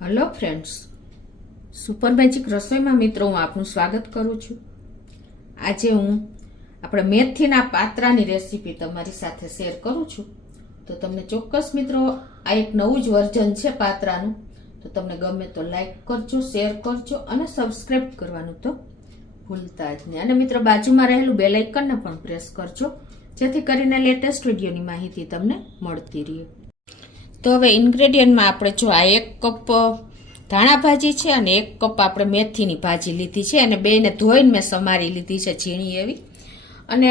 Hello friends, super magic રસોઈમાં મિત્રો હું આપનું સ્વાગત કરું છું. આજે હું આપણે મેથીના પાત્રાની રેસીપી તમારી સાથે શેર કરું છું. તો તમને ચોક્કસ મિત્રો આ એક નવું જ વર્ઝન છે પાત્રાનું. તો તમને ગમે તો લાઈક કરજો, શેર કરજો અને સબસ્ક્રાઈબ કરવાનું તો ભૂલતા જ નહીં. અને મિત્રો બાજુમાં રહેલું બેલ આઇકનને પણ પ્રેસ કરજો, જેથી કરીને લેટેસ્ટ વિડીયોની માહિતી તમને મળતી રહે. તો હવે ઇન્ગ્રેડિયન્ટમાં આપણે જો આ 1 કપ ધાણા ભાજી છે અને 1 કપ આપણે મેથીની ભાજી લીધી છે અને બેને ધોઈને મેં સમારી લીધી છે ઝીણી એવી. અને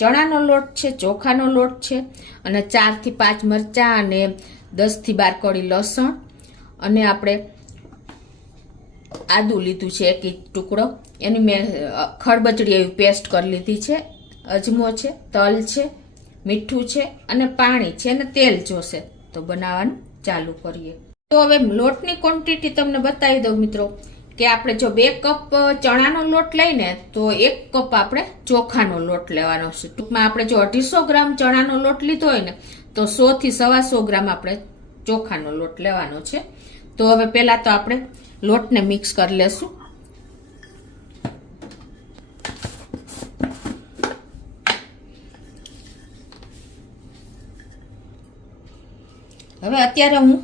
ચણાનો લોટ છે, ચોખાનો લોટ છે અને 4 થી 5 મરચાં અને 10 થી 12 કળી લસણ અને આપણે આદુ લીધું છે 1 ટુકડો. એની મેં ખડબચડી એવી પેસ્ટ કરી લીધી છે. અજમો છે, તલ છે, મીઠું છે અને પાણી છે અને તેલ જોશે. તો બનાવવાનું ચાલુ કરીએ. તો હવે લોટની ક્વોન્ટિટી તમને બતાવી દઉં મિત્રો કે આપણે જો 2 કપ ચણાનો લોટ લઈને તો 1 કપ આપણે ચોખાનો લોટ લેવાનો છે. ટૂંકમાં આપણે જો 250 ગ્રામ ચણાનો લોટ લીધો હોય ને તો 100 થી 125 ગ્રામ આપણે ચોખાનો લોટ લેવાનો છે. તો હવે પહેલા તો આપણે લોટને મિક્સ કરી લેશું. હવે અત્યારે હું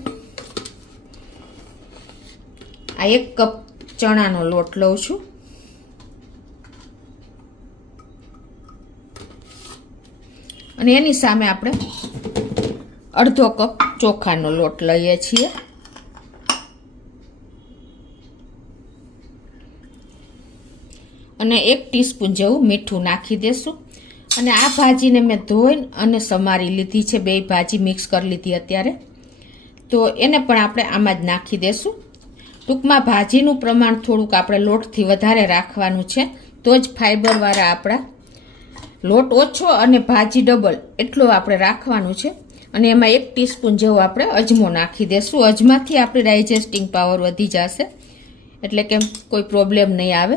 આ 1 કપ ચણાનો લોટ લઉં છું અને એની સામે આપણે અડધો કપ ચોખાનો લોટ લઈએ છીએ. અને 1 ટીસ્પૂન જેવું મીઠું નાખી દેશું. અને આ ભાજીને મેં ધોઈને અને સમારી લીધી છે. 2 ભાજી મિક્સ કરી લીધી અત્યારે. તો એને પણ આપણે આમાં જ નાખી દેશું. ટૂંકમાં ભાજીનું પ્રમાણ થોડુંક આપણે લોટથી વધારે રાખવાનું છે, તો જ ફાઈબરવાળા આપણા લોટ ઓછો અને ભાજી ડબલ એટલું આપણે રાખવાનું છે. અને એમાં 1 ટીસ્પૂન જેવો આપણે અજમો નાખી દેશું. અજમાથી આપણી ડાયજેસ્ટિંગ પાવર વધી જશે, એટલે કે કોઈ પ્રોબ્લેમ નહીં આવે.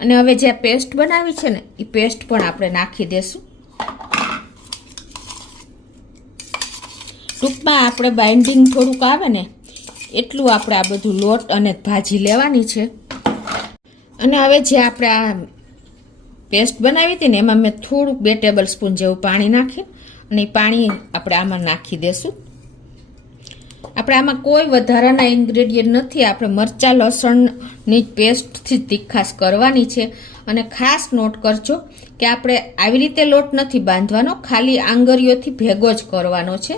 અને હવે જે પેસ્ટ બનાવી છે ને એ પેસ્ટ પણ આપણે નાખી દેશું. ટૂંકમાં આપણે બાઇન્ડિંગ થોડુંક આવે ને એટલું આપણે આ બધું લોટ અને ભાજી લેવાની છે. અને હવે જે આપણે આ પેસ્ટ બનાવી હતી ને એમાં મેં થોડુંક 2 ટેબલ સ્પૂન જેવું પાણી નાખી અને એ પાણી આપણે આમાં નાખી દેશું. આપણે આમાં કોઈ વધારાના ઇન્ગ્રેડિયન્ટ નથી. આપણે મરચાં લસણની પેસ્ટથી તીખાશ કરવાની છે. અને ખાસ નોટ કરજો કે આપણે આવી રીતે લોટ નથી બાંધવાનો, ખાલી આંગળીઓથી ભેગો જ કરવાનો છે.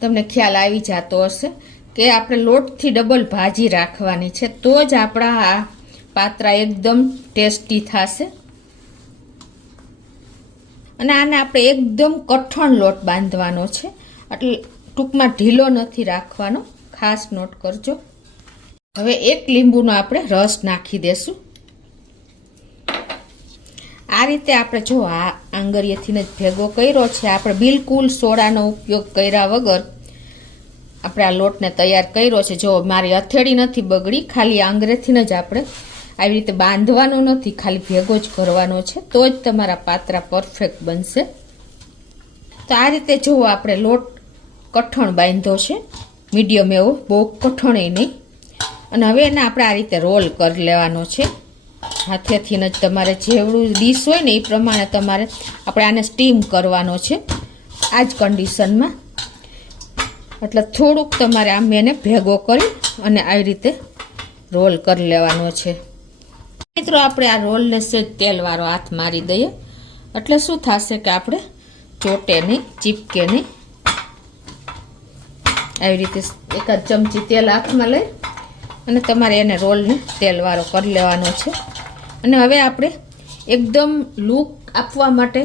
તમને ખ્યાલ આવી જતો હશે કે આપણે લોટથી ડબલ ભાજી રાખવાની છે, તો જ આપણા આ પાત્રા એકદમ ટેસ્ટી થશે. અને આને આપણે એકદમ કઠણ લોટ બાંધવાનો છે, એટલે ટૂંકમાં ઢીલો નથી રાખવાનો, ખાસ નોટ કરજો. હવે 1 લીંબુનો આપણે રસ નાખી દેશું. આ રીતે આપણે જો આ આંગળીએથી જ ભેગો કર્યો છે. આપણે બિલકુલ સોડાનો ઉપયોગ કર્યા વગર આપણે આ લોટને તૈયાર કર્યો છે. જો મારી હથેળી નથી બગડી, ખાલી આંગળીથી જ આપણે આવી રીતે બાંધવાનો નથી, ખાલી ભેગો જ કરવાનો છે, તો જ તમારા પાત્રા પરફેક્ટ બનશે. તો આ રીતે જો આપણે લોટ કઠણ બાંધ્યો છે, મીડિયમ એવો, બહુ કઠણ નહીં. અને હવે એને આપણે આ રીતે રોલ કરી લેવાનો છે હાથેથી જ. તમારે જેવડું ડીશ હોય ને એ પ્રમાણે તમારે આપણે આને સ્ટીમ કરવાનો છે આ જ કન્ડિશનમાં. એટલે થોડુંક તમારે આમ એને ભેગો કરી અને આવી રીતે રોલ કરી લેવાનો છે. મિત્રો આપણે આ રોલને સેજ તેલવાળો હાથ મારી દઈએ એટલે શું થશે કે આપણે ચોટે નહીં, ચીપકે નહીં. આવી રીતે 1 ચમચી તેલ હાથમાં લઈ અને તમારે એને રોલને તેલવાળો કરી લેવાનો છે. અને હવે આપણે એકદમ લૂક આપવા માટે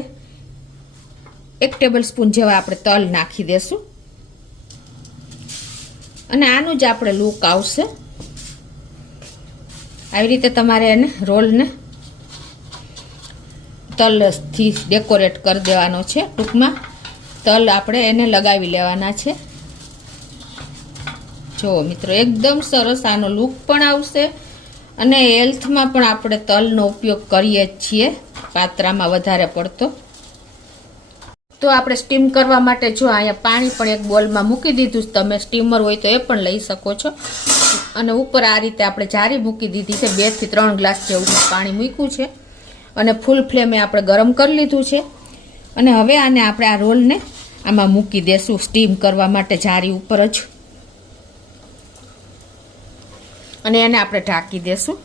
1 ટેબલ સ્પૂન જેવા આપણે તલ નાખી દેશું. અને આનું જ આપણે લૂક આવશે. આવી રીતે તમારે એને રોલને તલથી ડેકોરેટ કરી દેવાનો છે. ટૂંકમાં તલ આપણે એને લગાવી લેવાના છે. જો મિત્રો એકદમ સરસ આનો લૂક પણ આવશે અને હેલ્થમાં પણ આપણે તલનો ઉપયોગ કરીએ જ છીએ પાત્રામાં વધારે પડતો. તો આપણે સ્ટીમ કરવા માટે જો અહીંયા પાણી પણ એક બોલમાં મૂકી દીધું. તમે સ્ટીમર હોય તો એ પણ લઈ શકો છો. અને ઉપર આ રીતે આપણે જારી મૂકી દીધી છે. 2 થી 3 ગ્લાસ જેવું પાણી મૂક્યું છે અને ફૂલ ફ્લેમે આપણે ગરમ કરી લીધું છે. અને હવે આને આપણે આ રોલને આમાં મૂકી દેશું સ્ટીમ કરવા માટે જારી ઉપર જ. અને એને આપણે ઢાંકી દેશું.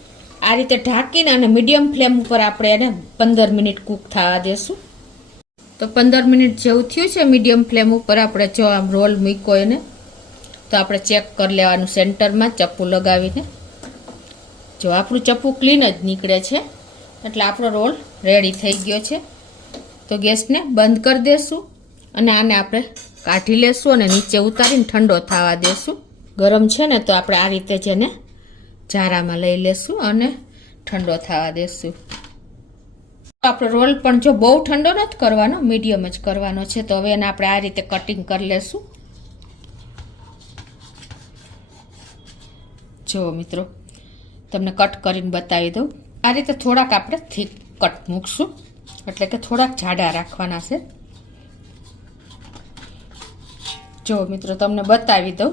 આ રીતે ઢાંકીને અને મીડિયમ ફ્લેમ ઉપર આપણે એને 15 મિનિટ કૂક થવા દેશું. તો 15 મિનિટ જેવું થયું છે મીડિયમ ફ્લેમ ઉપર. આપણે જો આમ રોલ મૂક્યો એને તો આપણે ચેક કરી લેવાનું સેન્ટરમાં ચપ્પુ લગાવીને. જો આપણું ચપ્પુ ક્લીન જ નીકળે છે એટલે આપણો રોલ રેડી થઈ ગયો છે. તો ગેસને બંધ કરી દેશું અને આને આપણે કાઢી લેશું અને નીચે ઉતારીને ઠંડો થવા દેશું. ગરમ છે ને તો આપણે આ રીતે જ એને જારામાં લઈ લેશું અને ઠંડો થવા દેશું. આપણો રોલ પણ જો બહુ ઠંડો નથી કરવાનો, મીડિયમ જ કરવાનો છે. તો હવે એને આપણે આ રીતે કટિંગ કરી લેશું. જો મિત્રો તમને કટ કરીને બતાવી દઉં. આ રીતે થોડાક આપણે થીક કટ મૂકશું, એટલે કે થોડાક જાડા રાખવાના છે. જો મિત્રો તમને બતાવી દઉં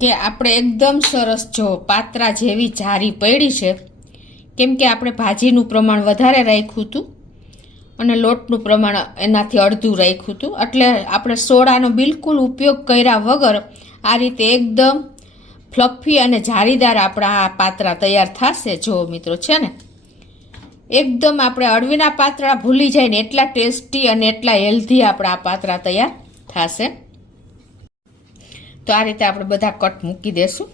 કે આપણે એકદમ સરસ જો પાત્રા જેવી જારી પડી છે. કેમ કે આપણે ભાજીનું પ્રમાણ વધારે રાખ્યું હતું અને લોટનું પ્રમાણ એનાથી અડધું રાખ્યું હતું. એટલે આપણે સોડાનો બિલકુલ ઉપયોગ કર્યા વગર આ રીતે એકદમ ફ્લફી અને જારીદાર આપણા આ પાત્રા તૈયાર થશે. જો મિત્રો છે ને એકદમ આપણે અળવીના પાત્રા ભૂલી જાય ને એટલા ટેસ્ટી અને એટલા હેલ્ધી આપણા આ પાત્રા તૈયાર થશે. તો આ રીતે આપણે બધા કટ મૂકી દેશું.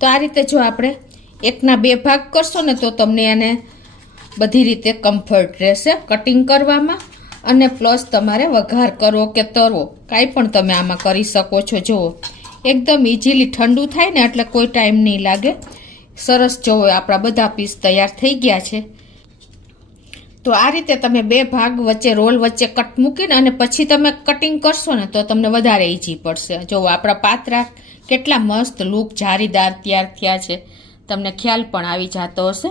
તો આ રીતે જો આપણે 1/2 ભાગ કરશો ને તો તમને એને બધી રીતે કમ્ફર્ટ રહેશે કટિંગ કરવામાં. અને પ્લસ તમારે વઘાર કરવો કે તરવો કાંઈ પણ તમે આમાં કરી શકો છો. જુઓ એકદમ ઇઝીલી ઠંડુ થાય ને એટલે કોઈ ટાઈમ નહીં લાગે. સરસ જુઓ આપણા બધા પીસ તૈયાર થઈ ગયા છે. તો આ રીતે તમે 2 ભાગ વચ્ચે રોલ વચ્ચે કટ મૂકીને અને પછી તમે કટિંગ કરશો ને તો તમને વધારે ઇઝી પડશે. જો આપણા પાત્રા કેટલા મસ્ત લુક જારીદાર તૈયાર થયા છે, તમને ખ્યાલ પણ આવી જતો હશે.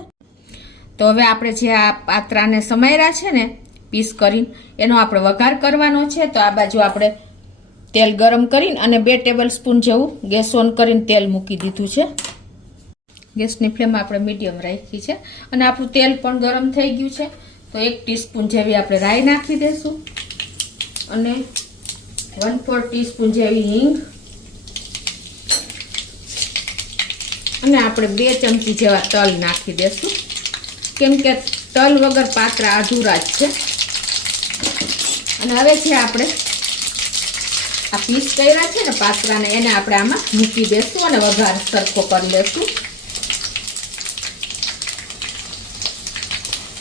તો હવે આપણે જે આ પાત્રાને સમાર્યા છે ને પીસ કરીને એનો આપણે વઘાર કરવાનો છે. તો આ બાજુ આપણે તેલ ગરમ કરીને અને 2 ટેબલ સ્પૂન જેવું ગેસ ઓન કરીને તેલ મૂકી દીધું છે. ગેસની ફ્લેમ આપણે મીડિયમ રાખી છે અને આપણું તેલ પણ ગરમ થઈ ગયું છે. તો 1 ટીસ્પૂન જેવી આપણે રાઈ નાખી દઈશું અને 1/4 ટીસ્પૂન જેવી હિંગ અને આપણે 2 ચમચી જેવા તલ નાખી દઈશું. કેમ કે તલ વગર પાત્રા અધૂરા જ છે. અને હવે જે આપણે આ પીસ કર્યા છે ને પાત્રાને એને આપણે આમાં મૂકી દઈશું અને વઘાર સરખો કરી દઈશું.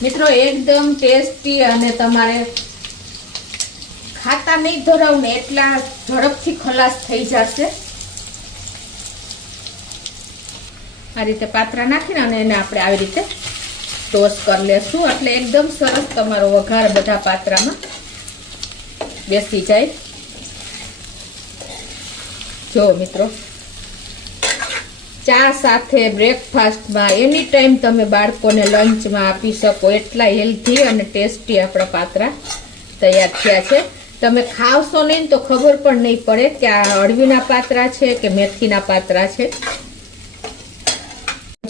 મિત્રો એકદમ ટેસ્ટી અને તમારે ખાતા નહીં ધરાવ ને એટલા ઝડપથી ખલાસ થઈ જશે. આ રીતે પાત્રા નાખીને અને એને આપણે આવી રીતે ટોસ કરી લેશું એટલે એકદમ સરસ તમારો વઘાર બધા પાત્રામાં બેસી જાય. જો મિત્રો ચા સાથે બ્રેકફાસ્ટમાં એની ટાઈમ તમે બાળકોને લંચમાં આપી શકો એટલા હેલ્ધી અને ટેસ્ટી આપણા પાત્રા તૈયાર થયા છે. તમે ખાવશો નહીં તો ખબર પણ નહીં પડે કે આ અળવીના પાત્રા છે કે મેથીના પાત્રા છે.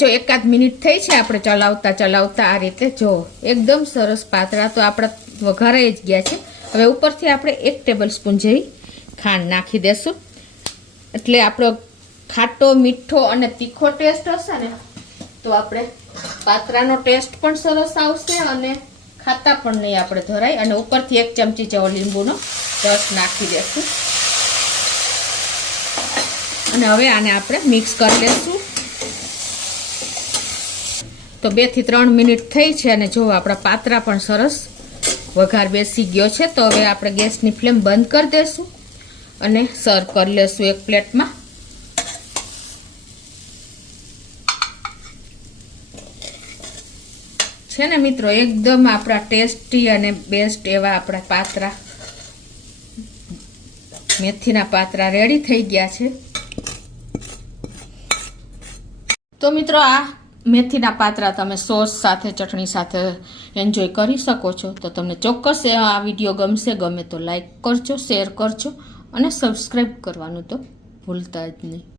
જો 1 મિનિટ થઈ છે આપણે ચલાવતા આ રીતે જો એકદમ સરસ પાત્રા તો આપણા વઘારાઈ જ ગયા છે. હવે ઉપરથી આપણે 1 ટેબલ સ્પૂન જેવી ખાંડ નાખી દેશું એટલે આપણો ખાટો મીઠો અને તીખો ટેસ્ટ હશે ને તો આપણે પાત્રાનો ટેસ્ટ પણ સરસ આવશે અને ખાતા પણ નહીં આપણે ધરાય. અને ઉપરથી 1 ચમચી જેવો લીંબુનો રસ નાખી દેશું અને હવે આને આપણે મિક્સ કરી લેશું. તો 2 થી 3 મિનિટ થઈ છે અને જો આપણા પાત્રા પણ સરસ વઘાર બેસી ગયો છે. તો હવે આપણે ગેસની ફ્લેમ બંધ કરી દઈશું અને સર્વ કરી લેશું એક પ્લેટમાં. છે ને મિત્રો એકદમ આપણા ટેસ્ટી અને બેસ્ટ એવા આપણા પાત્રા મેથીના પાત્રા રેડી થઈ ગયા છે. તો મિત્રો આ મેથીના પાતરા તમે સોસ સાથે ચટણી સાથે એન્જોય કરી શકો છો. તો તમને ચોક્કસ આ વિડીયો ગમે તો લાઈક કરજો, શેર કરજો અને સબસ્ક્રાઈબ કરવાનું તો ભૂલતા જ નહીં.